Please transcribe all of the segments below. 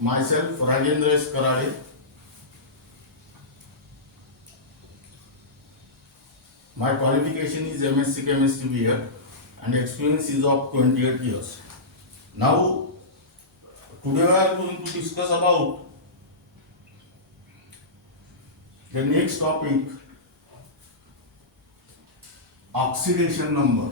Myself, Rajendra S. Karade. My qualification is MSc Chemistry BA and experience is of 28 years. Now, today we are going to discuss about the next topic, oxidation number.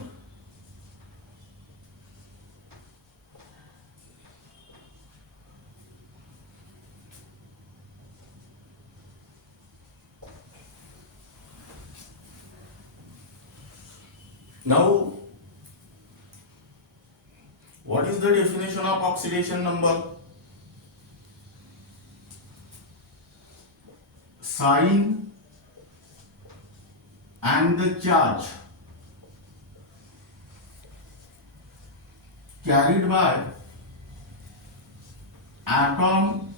Now, what is the definition of oxidation number? Sign and the charge carried by atom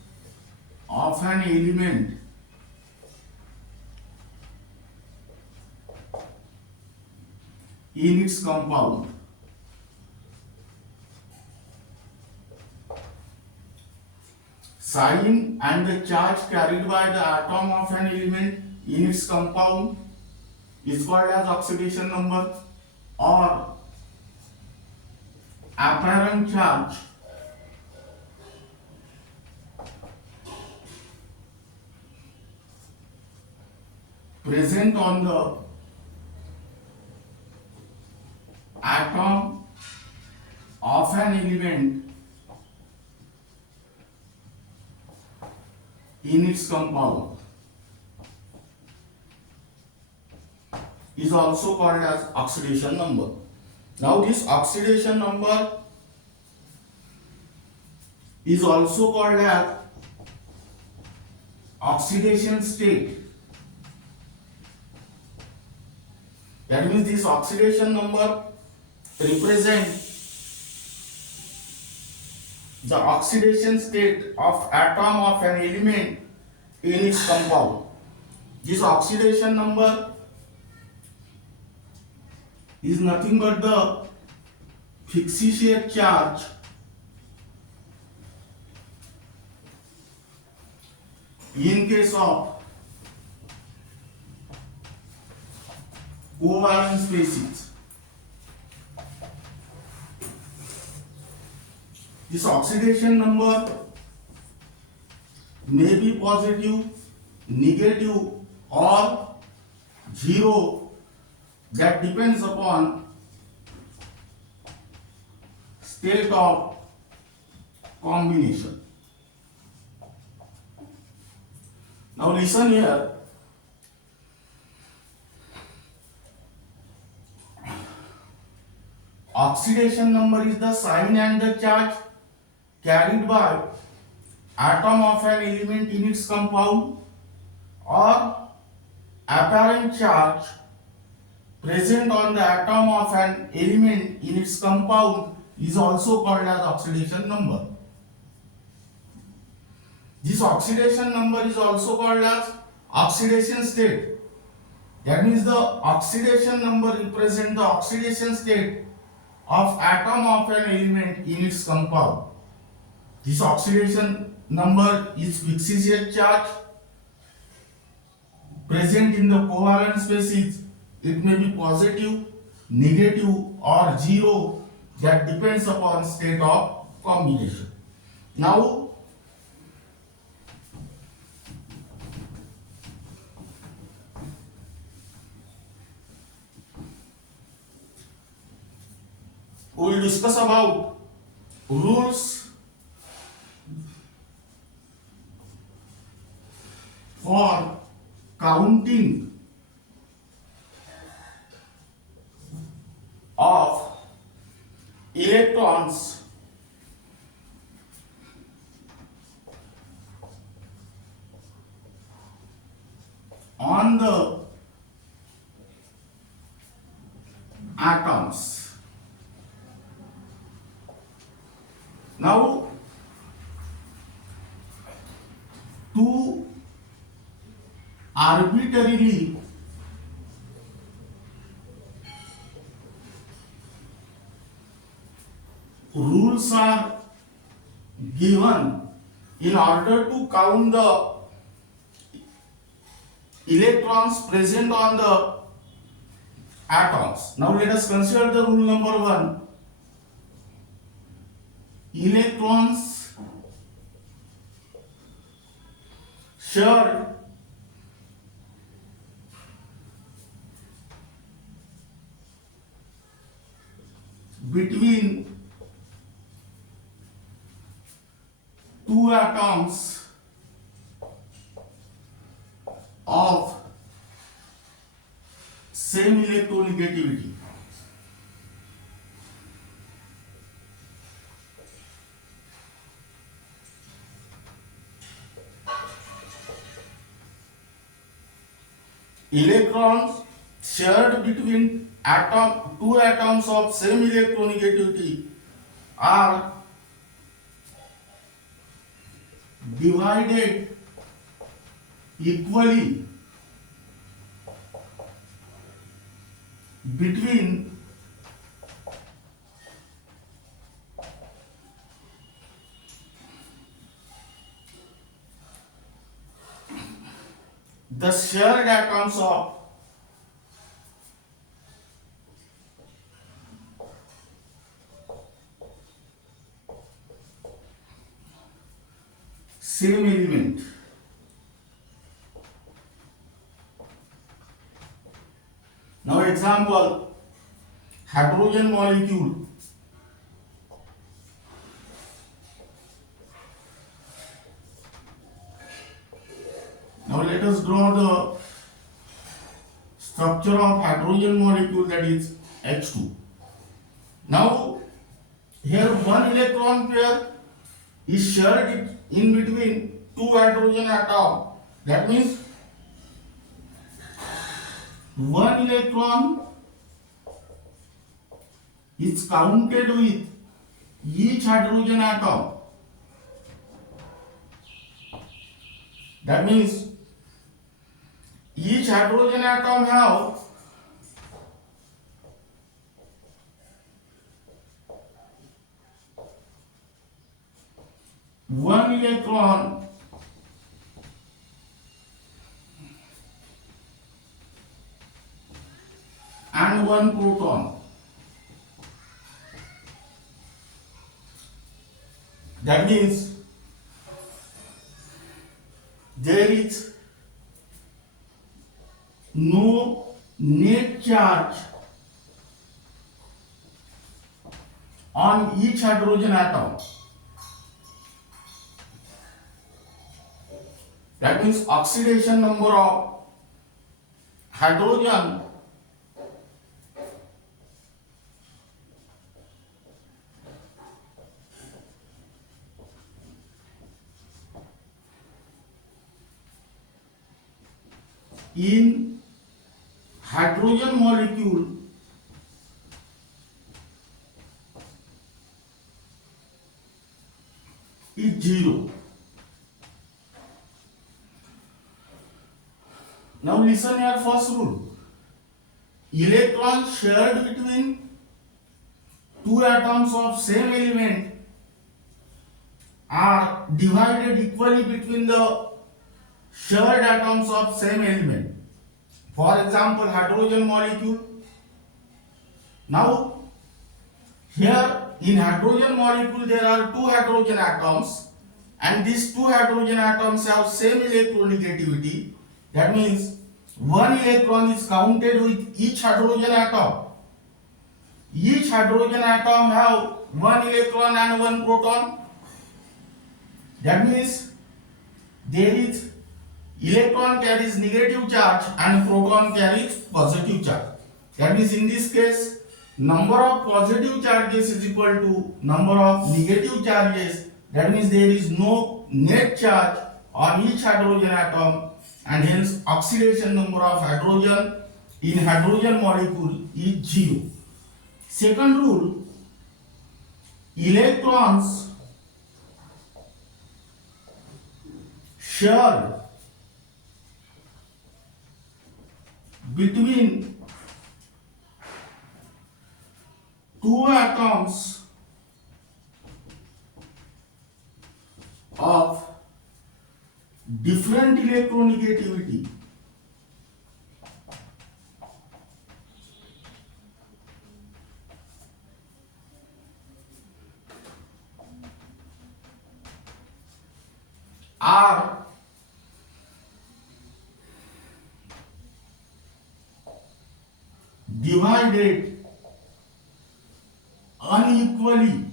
of an element in its compound. Sign and the charge carried by the atom of an element in its compound is called as oxidation number, or apparent charge present on the atom of an element in its compound is also called as oxidation number. Now this oxidation number is also called as oxidation state. That means this oxidation number represents the oxidation state of atom of an element in its compound. This oxidation number is nothing but the fixed charge in case of covalent species. This oxidation number may be positive, negative, or zero. That depends upon state of combination. Now listen here. Oxidation number is the sign and the charge carried by atom of an element in its compound, or apparent charge present on the atom of an element in its compound is also called as oxidation number. This oxidation number is also called as oxidation state. That means the oxidation number represents the oxidation state of atom of an element in its compound. This oxidation number is fixed charge present in the covalent species. It may be positive, negative, or zero. That depends upon state of combination. Now, we will discuss about rules for counting of electrons on the atoms. Now, to arbitrarily rules are given in order to count the electrons present on the atoms. Now let us consider the rule number 1. Electrons shared between two atoms of same electronegativity. Electrons shared between two atoms of same electronegativity are divided equally between the shared atoms of same element. Now example, hydrogen molecule. Now let us draw the structure of hydrogen molecule, that is H2. Now here one electron pair is shared in between two hydrogen atoms. That means one electron is counted with each hydrogen atom. That means each hydrogen atom have one electron and one proton. That means there is no net charge on each hydrogen atom. That means oxidation number of hydrogen in hydrogen molecule is 0. Now listen here, first rule. Electrons shared between two atoms of same element are divided equally between the shared atoms of same element. For example, hydrogen molecule. Now here in hydrogen molecule there are two hydrogen atoms, and these two hydrogen atoms have same electronegativity. That means one electron is counted with each hydrogen atom. Each hydrogen atom have one electron and one proton. That means there is electron carries negative charge and proton carries positive charge. That means in this case, number of positive charges is equal to number of negative charges. That means there is no net charge on each hydrogen atom, and hence oxidation number of hydrogen in hydrogen molecule is 0. Second rule, electrons shared between two atoms of different electronegativity are divided unequally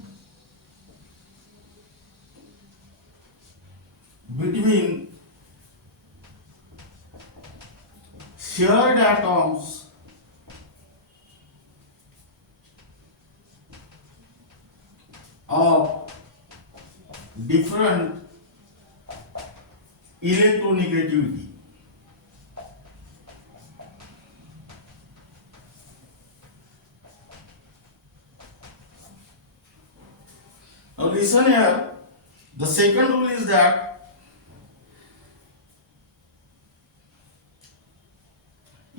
between shared atoms of different electronegativity. Now listen here, the second rule is that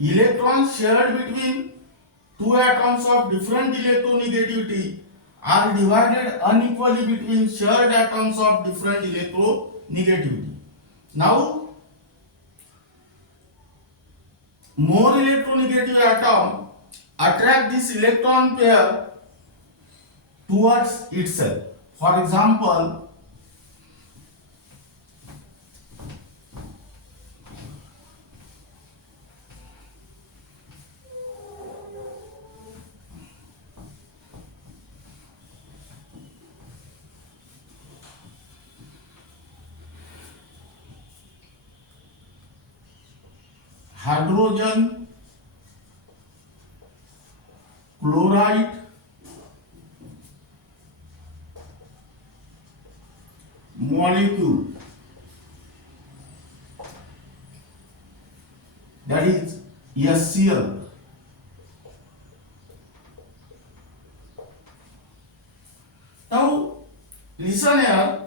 electrons shared between two atoms of different electronegativity are divided unequally between shared atoms of different electronegativity. Now, more electronegative atom attract this electron pair towards itself. For example, hydrogen chloride molecule, that is HCl. Now listen here,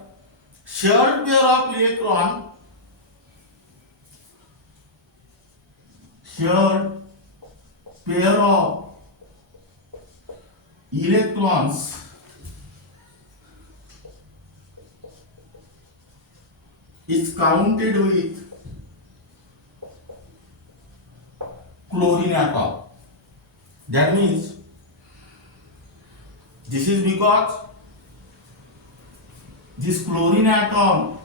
shared pair of electron, shared pair of electrons is counted with chlorine atom. That means this is because this chlorine atom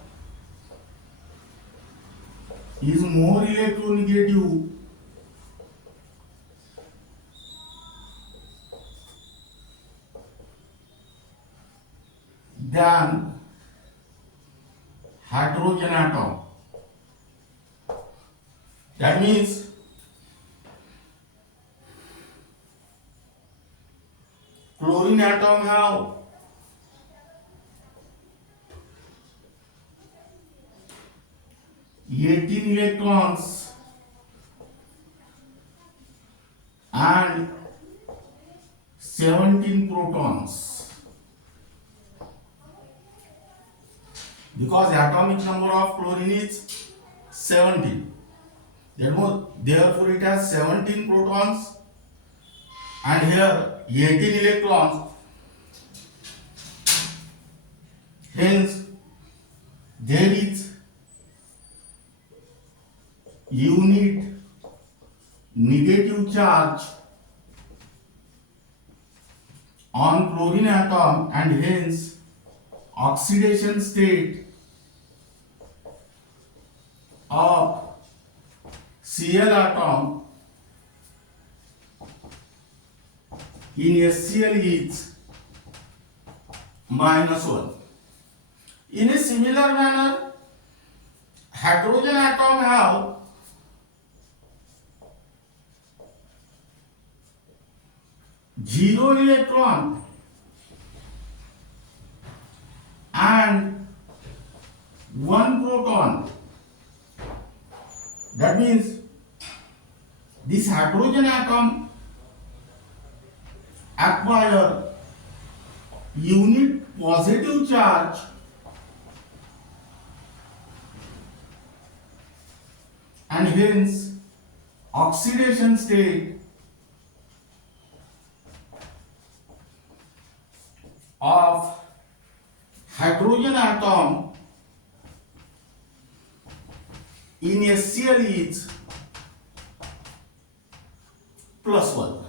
is more electronegative than hydrogen atom. That means chlorine atom have 18 electrons and 17 protons. Because atomic number of chlorine is 17. Therefore it has 17 protons and here 18 electrons. Hence there is unit negative charge on chlorine atom and hence oxidation state of Cl atom in HCl is -1. In a similar manner, hydrogen atom have 0 electron and 1 proton. That means this hydrogen atom acquire unit positive charge and hence oxidation state of hydrogen atom in HCl is +1.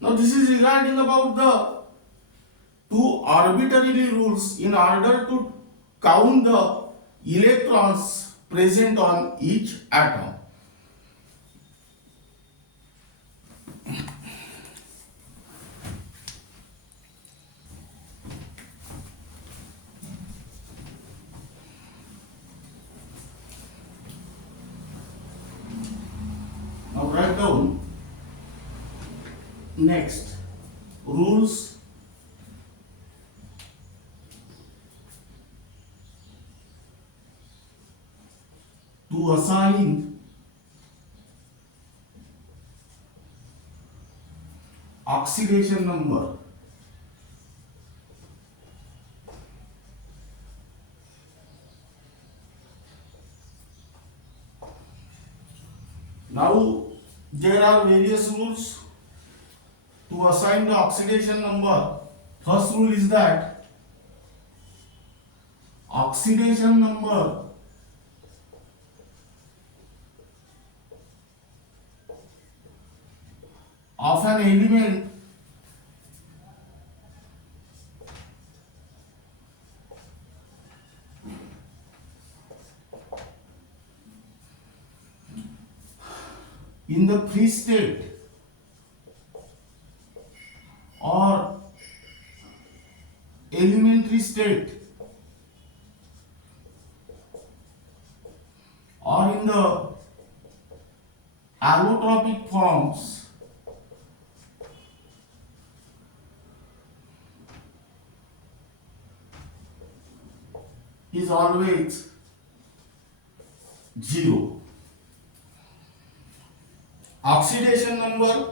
Now this is regarding about the two arbitrary rules in order to count the electrons present on each atom. Now write down next rules to assign oxidation number. Now there are various rules to assign the oxidation number. First rule is that oxidation number of an element in the free state or elementary state or in the allotropic forms is always 0. Oxidation number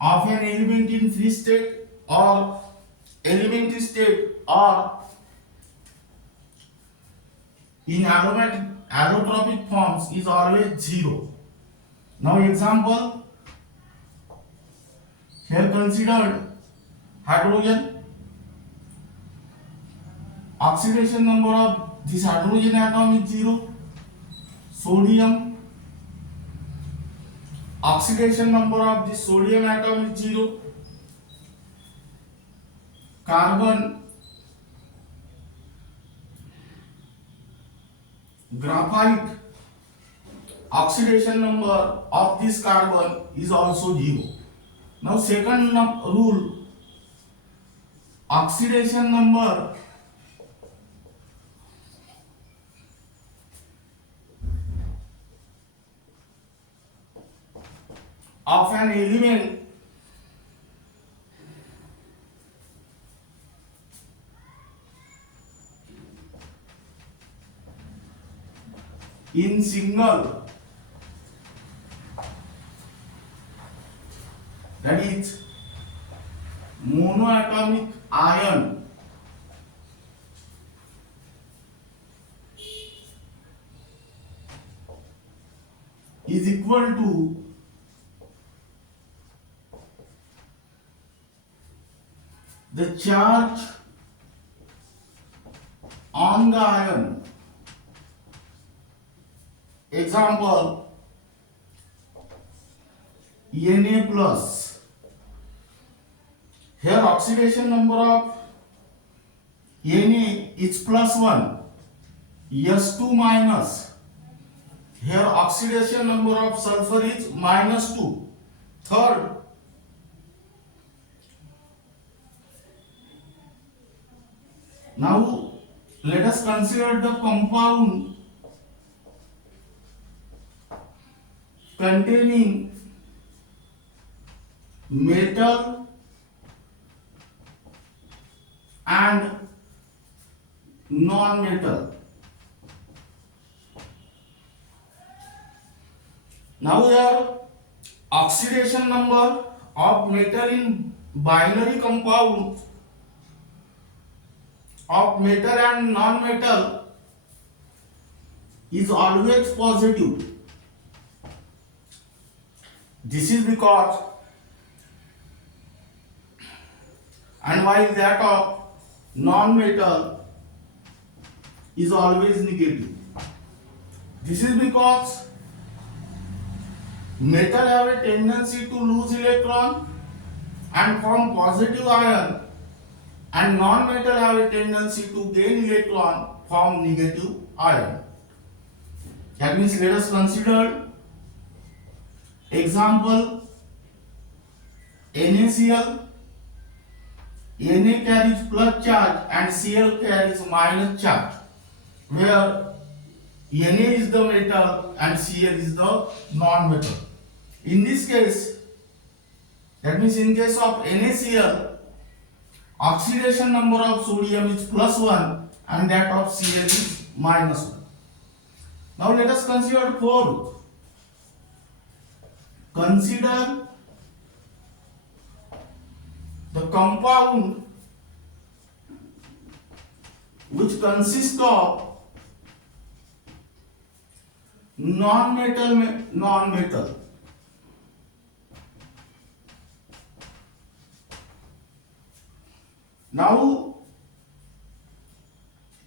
of an element in free state or elementary state or in allotropic forms is always 0. Now example, here considered hydrogen. Oxidation number of this hydrogen atom is 0. Sodium, oxidation number of this sodium atom is 0. Carbon, graphite, oxidation number of this carbon is also 0. Now second rule, oxidation number of an element in single, that is monoatomic ion, is equal to the charge on the ion. Example, Na plus. Here oxidation number of Na is +1, S2 minus. Here oxidation number of sulfur is -2. Third, now let us consider the compound containing metal and non-metal. Now here oxidation number of metal in binary compound of metal and non-metal is always positive. This is because, and while that of non-metal is always negative. This is because metal have a tendency to lose electron and form positive ion, and non-metal have a tendency to gain electron, form negative ion. That means let us consider example NaCl. Na carries plus charge and Cl carries minus charge, where Na is the metal and Cl is the non-metal. In this case, that means in case of NaCl, oxidation number of sodium is +1 and that of Cl is -1. Now let us consider fourth. Consider the compound which consists of non-metal. Now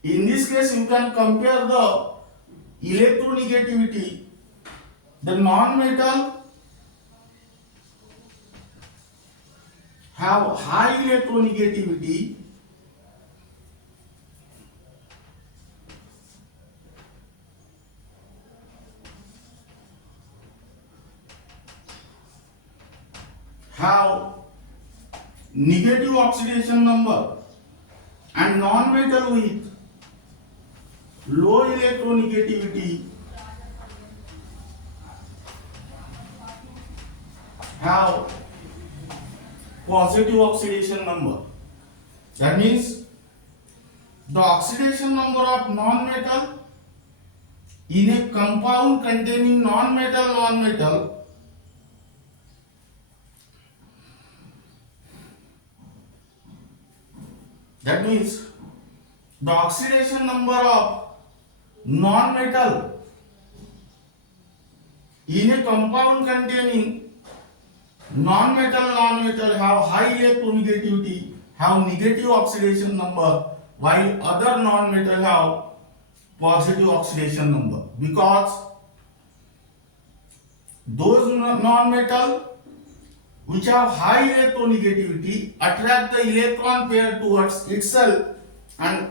in this case you can compare the electronegativity. The non-metal have high electronegativity have negative oxidation number, and non-metal with low electronegativity have positive oxidation number. That means the oxidation number of non-metal in a compound containing non-metal, that means the oxidation number of non-metal in a compound containing non-metal have high electronegativity, have negative oxidation number, while other non-metal have positive oxidation number, because those non-metal which have high electronegativity attract the electron pair towards itself and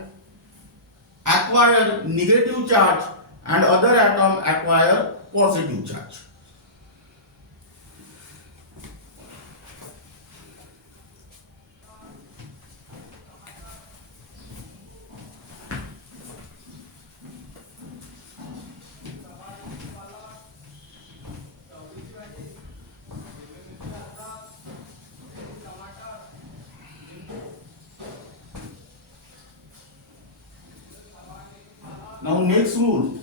acquire negative charge, and other atom acquire positive charge. Now next rule,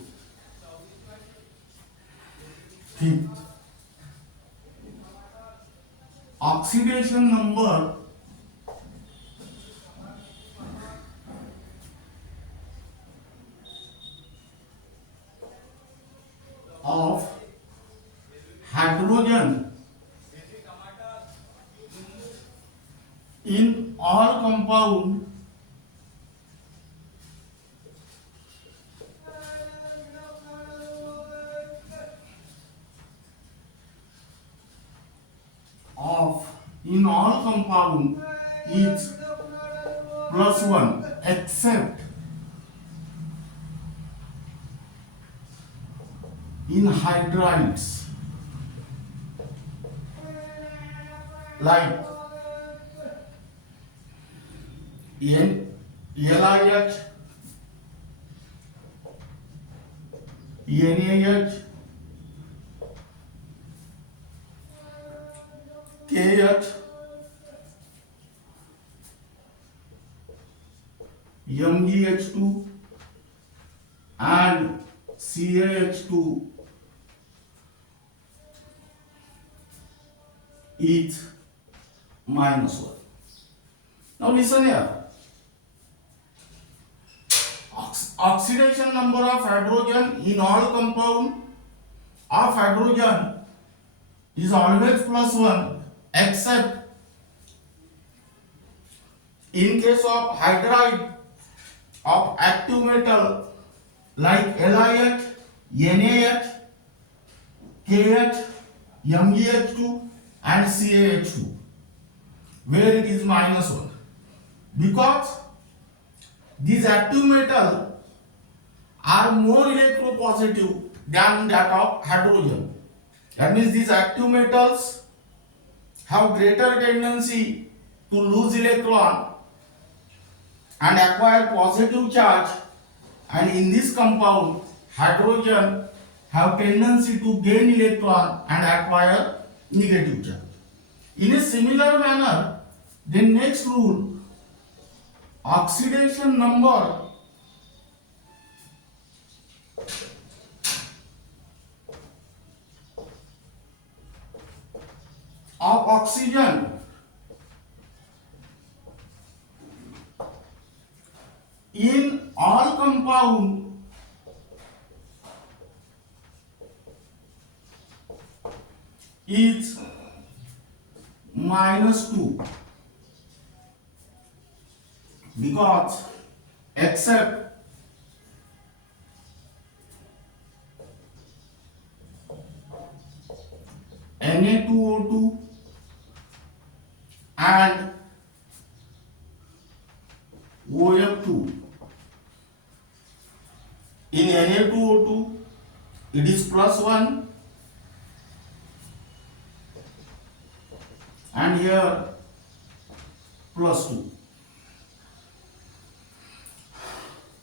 fifth, oxidation number of hydrogen in all compound is +1 except in hydrides like LiH, NaH, KH, MgH2 and CaH2 is -1. Now listen here. Oxidation number of hydrogen in all compound of hydrogen is always +1 except in case of hydride of active metal like LiH, NaH, KH, MgH2 and CaH2, where it is -1, because these active metals are more electropositive than that of hydrogen. That means these active metals have greater tendency to lose electron and acquire positive charge, and in this compound hydrogen have tendency to gain electron and acquire negative charge. In a similar manner, the next rule, oxidation number of oxygen in all compound is -2, because except Na2O2 and OF2. In Na2O2 it is +1 and here +2.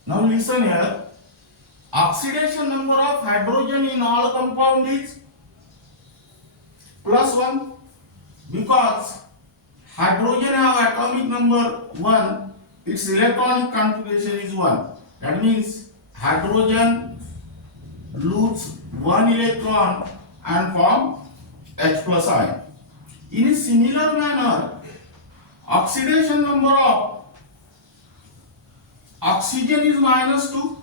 Now listen here, oxidation number of hydrogen in all compound is +1, because hydrogen have atomic number 1, its electronic configuration is 1. That means hydrogen lose 1 electron and form H plus ion. In a similar manner, oxidation number of oxygen is -2,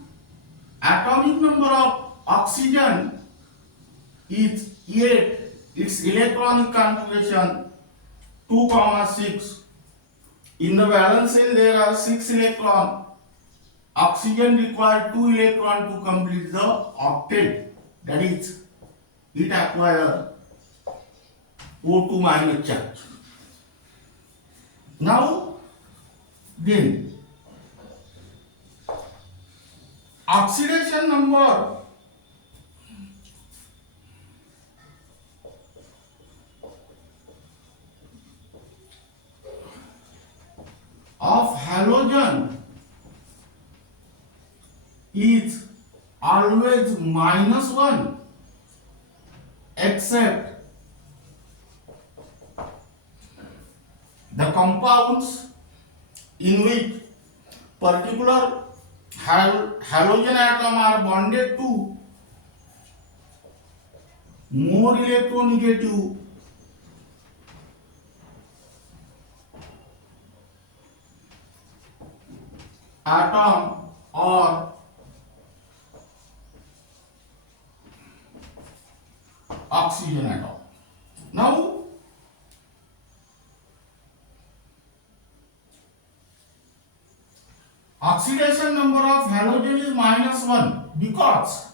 atomic number of oxygen is 8, its electronic configuration 2, 6. In the valence shell there are 6 electrons. Oxygen requires 2 electrons to complete the octet. That is, it acquires O2 minus charge. Now, then, oxidation number of halogen is always -1, except the compounds in which particular halogen atom are bonded to more electronegative atom or oxygen atom. Now, oxidation number of halogen is -1 because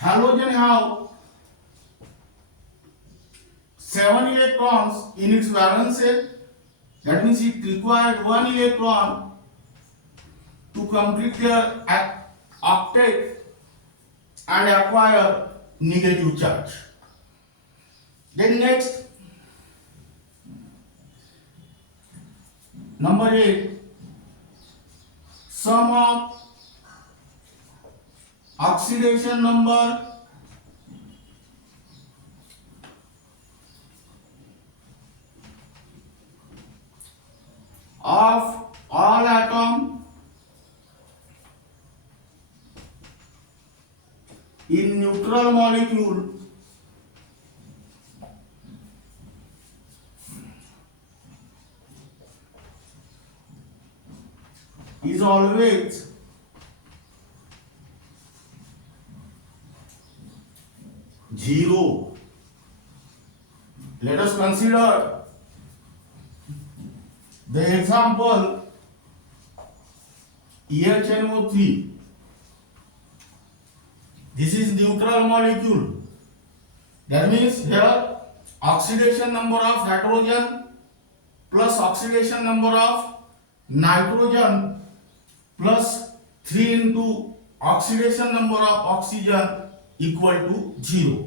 halogen have 7 electrons in its valence shell. That means it required 1 electron to complete their octet and acquire negative charge. Then next, number 8, sum of oxidation number of all atoms in neutral molecule is always zero. Let us consider the example EHNO3. This is neutral molecule. That means here oxidation number of hydrogen plus oxidation number of nitrogen plus 3 into oxidation number of oxygen equal to 0.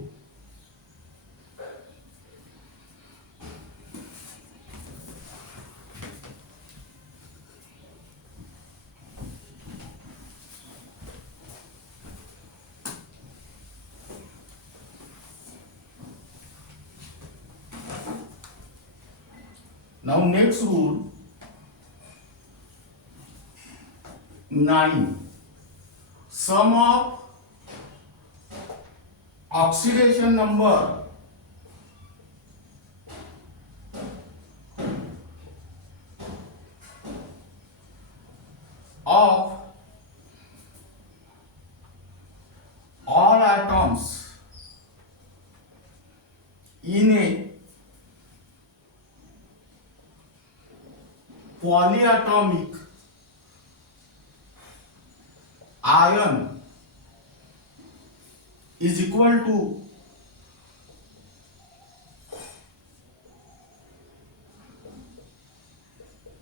Now next rule 9. Sum of oxidation number of all atoms in a polyatomic ion is equal to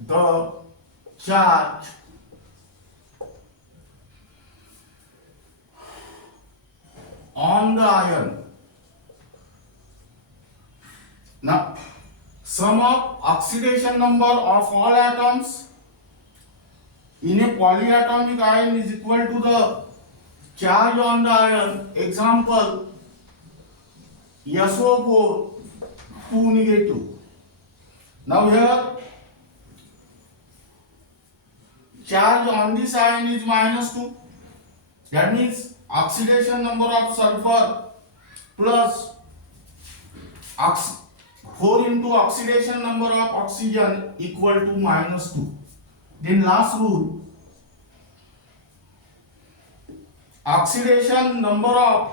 the charge on the ion. Now, sum of oxidation number of all atoms in a polyatomic ion is equal to the charge on the ion. Example, SO4 2 negative. Now here charge on this ion is -2. That means oxidation number of sulfur plus 4 into oxidation number of oxygen equal to -2. Then last rule, oxidation number of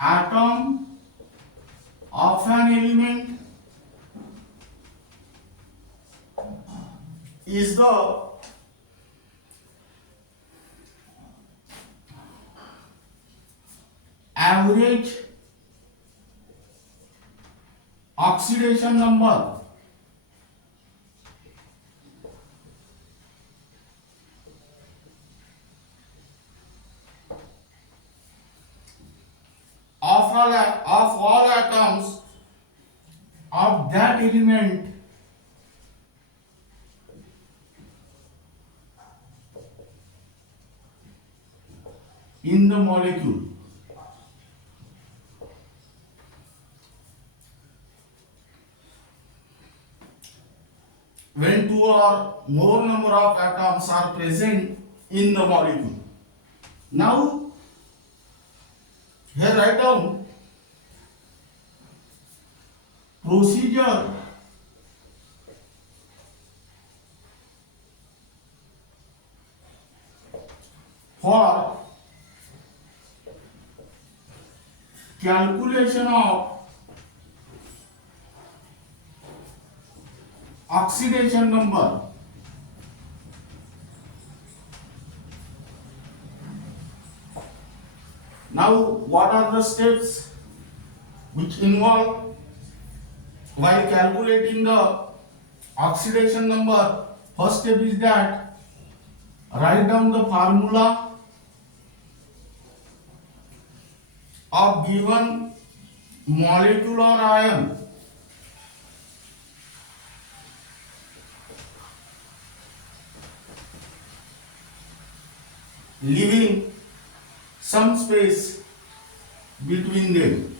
atom of an element is the average oxidation number of all atoms of that element in the molecule. When 2 or more number of atoms are present in the molecule. Now, here write down procedure for calculation of oxidation number. Now, what are the steps which involve while calculating the oxidation number? First step is that write down the formula of given molecule or ion. Leaving some space between them.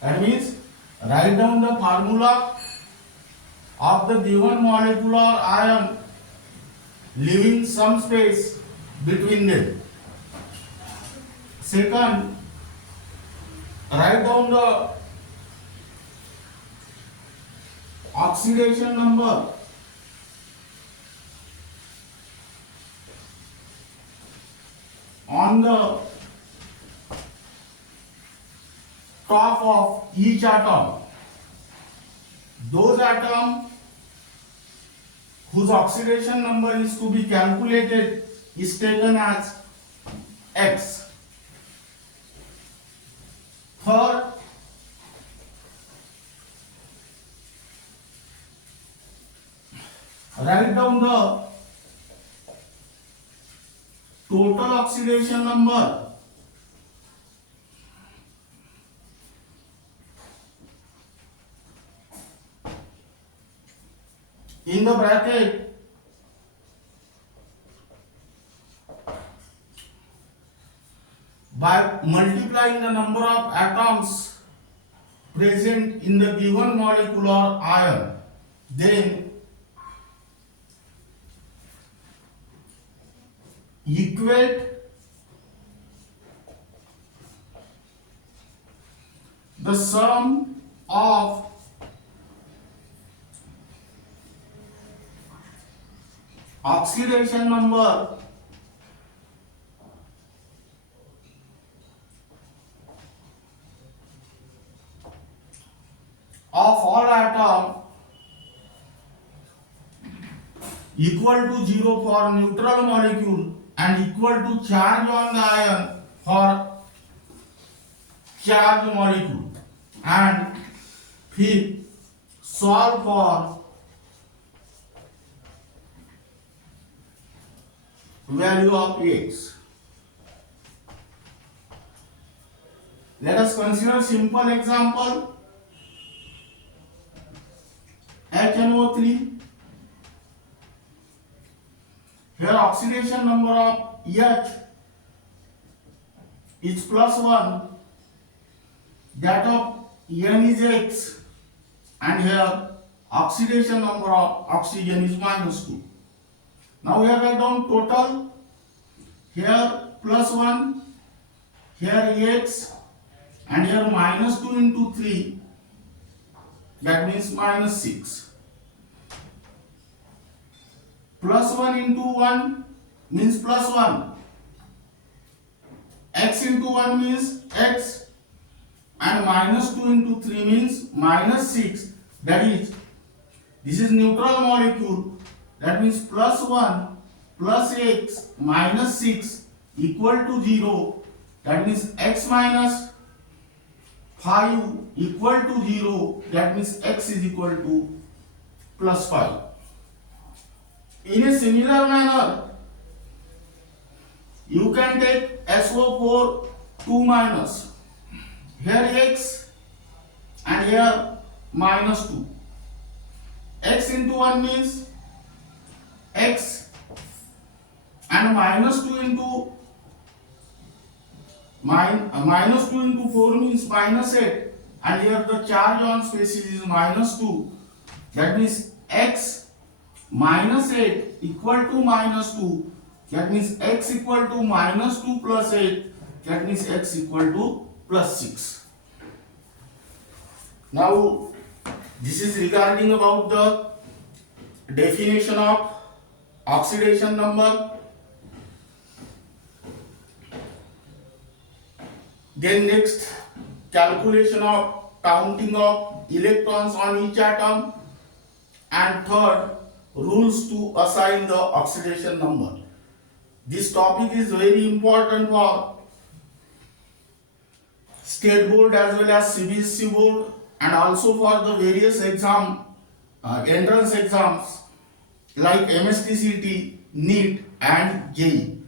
That means write down the formula of the given molecule or ion, leaving some space between them. Second, write down the oxidation number on the top of each atom. Those atoms whose oxidation number is to be calculated is taken as X. Third, write down the total oxidation number in the bracket by multiplying the number of atoms present in the given molecule or ion. Then equate the sum of oxidation number of all atoms equal to 0 for neutral molecule and equal to charge on the ion for charged molecule. And fifth, solve for value of X. Let us consider simple example. HNO3. Here oxidation number of H is +1, that of N is X, and here oxidation number of oxygen is -2. Now here write down total. Here +1, here X, and here -2 into 3, that means -6. +1 into 1 means +1. X into 1 means X, and -2 into 3 means -6. That is, this is neutral molecule. That means +1 plus X minus 6 equal to 0. That means X minus 5 equal to 0. That means X is equal to +5. In a similar manner, you can take SO4 2 minus. Here X and here -2. X into 1 means X, and -2 into -2 into 4 means -8, and here the charge on species is -2. That means X -8 equal to -2. That means X equal to -2 plus 8. That means X equal to +6. Now this is regarding about the definition of oxidation number. Then next, calculation of counting of electrons on each atom, and third, rules to assign the oxidation number. This topic is very important for state board as well as CBSE board, and also for the various entrance exams like MSTCT, NEET and JEE.